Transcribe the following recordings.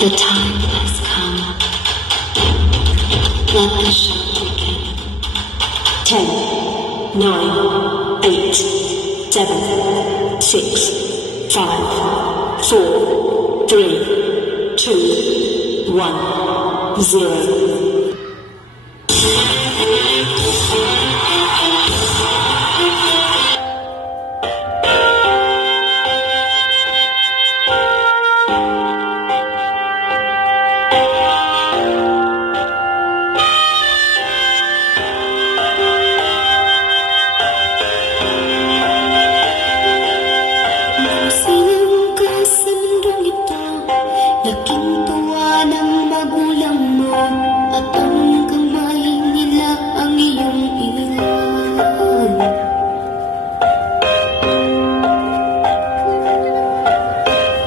The time has come. Let the show begin. 10, 9, 8, 7, 6, 5, 4, 3, 2, 1, 0. Laking tuwa ng magulang mo at ang kamay nila ang iyong ilan.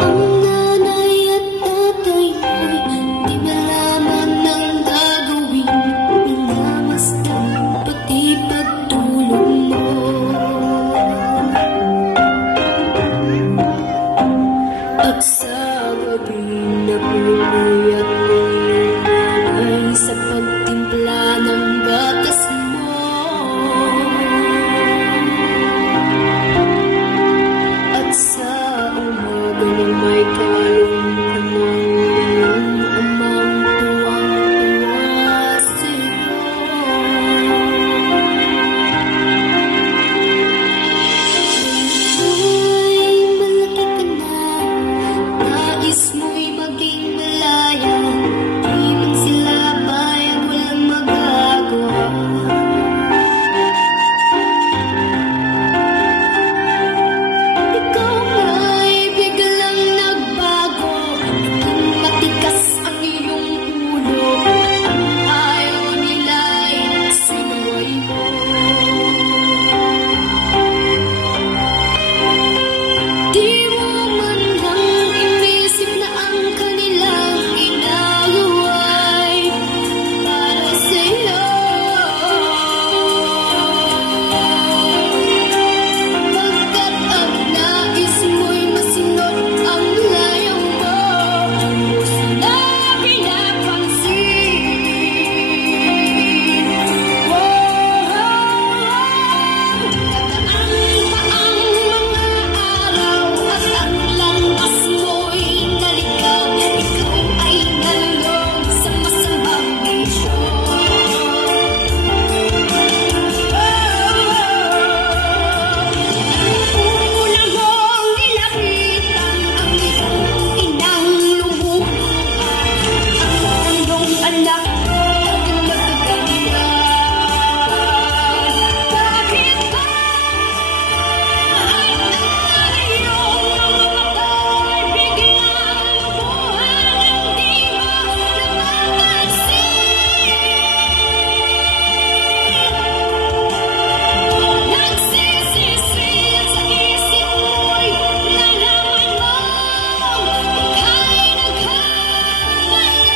Ang nanay at tatay mo'y di malaman ng gagawin, minamasdan pati pagtulong mo. At sa gabi napuyat mo yung nanay sa pagtimpla ng gatas mo. At sa umaga na may kalong ka ng iyong amang tuwang-tuwa sa'yo. Ngayon'y malaki ka na, nais mo'y maging malaya, di man sila bayag, walang magagawa. Ikaw nga'y biglang nagbago, naging matikas ang iyong ulo, at ang ayaw nila'y sinuway mo. Di mo man lang inisip na ang kanilang ginagawa'y para sa'yo. Pagkat ang nais mo'y masunod ang layaw mo, di mo sila pinapansin. Nagaan pa ang mga araw at ang landas mo'y naligaw. Ikaw ay nalog sa masamang bisyo. Una mong nilapitan ang iyong inang lumuhan, ang iyong anak ang nagkaganda. Bakit ba ay ang iyong mga mata'y biglang lumuhan, di mo napapansin? Nagsisisi at sa isip mo'y nalaman mo ika'y nagkamali.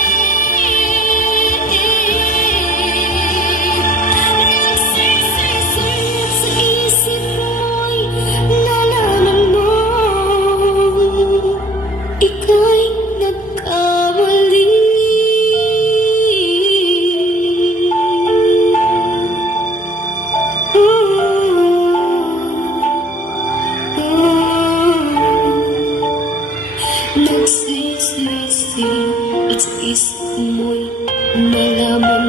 Nagsisisi at sa isip mo'y nalaman mo ika'y nagkamali. Nagsisisi at sa isip mo'y nalaman